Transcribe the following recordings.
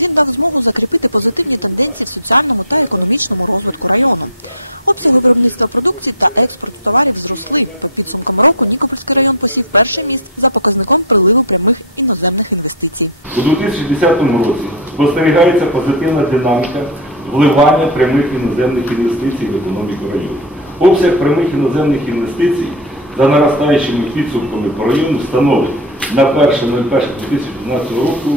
він дав змогу закріпити позитивні тенденції соціальному та економічному розвитку району. Обсяги виробництва продукції та експорт товарів зросли. По підсумкам року Нікопольський район посів перше місце за показником прилину прямих іноземних інвестицій. У 2010 році спостерігається позитивна динаміка вливання прямих іноземних інвестицій в економіку району. Обсяг прямих іноземних інвестицій за наростаючими підсумками по району становить на 1.01.2015 року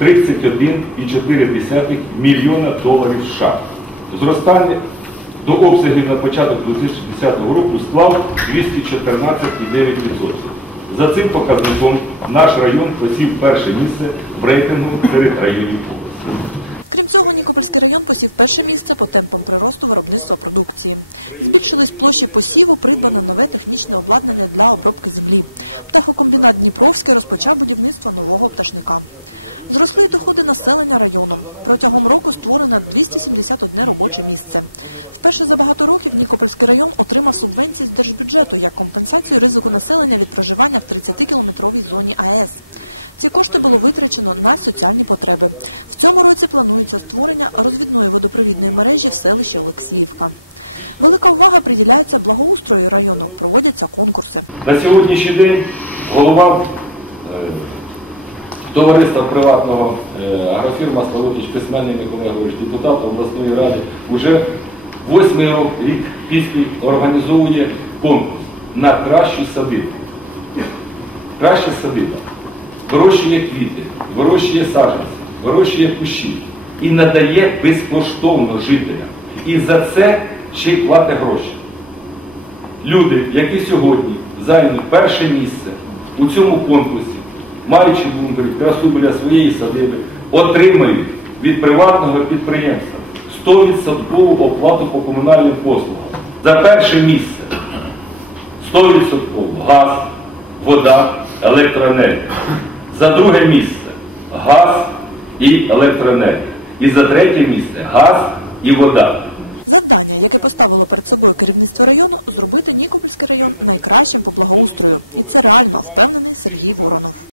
31,4 мільйона доларів США. Зростання до обсягів на початок 2010 року склав 214,9%. За цим показником наш район посів перше місце в рейтингу серед районів області. Крім цього, Нікопольський район посів перше місце по темпам приросту виробництва продукції. Збільшились площі посіву, придбано нове технічне обладнання для обробки землі. Птахокомбінат Дніпровський розпочав будівництво. Зросли доходи населення району. Протягом року створено 271 робоче місце. Вперше за багато років Нікопольський район отримав субвенції з держбюджету як компенсацію ризику населення від проживання в 30-кілометровій зоні АЕС. Ці кошти було витрачено на соціальні потреби. В цьому році планується створення розвідної водопровідної мережі в селищі Олексіївка. Велика увага приділяється благоустрою району, проводяться конкурси. На сьогоднішній день голова товариства приватного е, агрофірма Славутич письменний Миколаєвич, депутат обласної ради, вже восьмий рік після організовує конкурс на кращу садибу. Краща садиба вирощує квіти, вирощує саджанці, вирощує кущі і надає безкоштовно жителям. І за це ще й платить гроші. Люди, які сьогодні займуть перше місце у цьому конкурсі, маючи бункері, красу біля своєї садиби, отримають від приватного підприємства 100% оплату по комунальним послугам. За перше місце 100% газ, вода, електроенергія. За друге місце газ і електроенергія. І за третє місце газ і вода. Завдання, яке поставило перед собою керівництво району, зробити Нікопольський район найкраще по благоустрою. Це реально впевнений Сергій Воронов.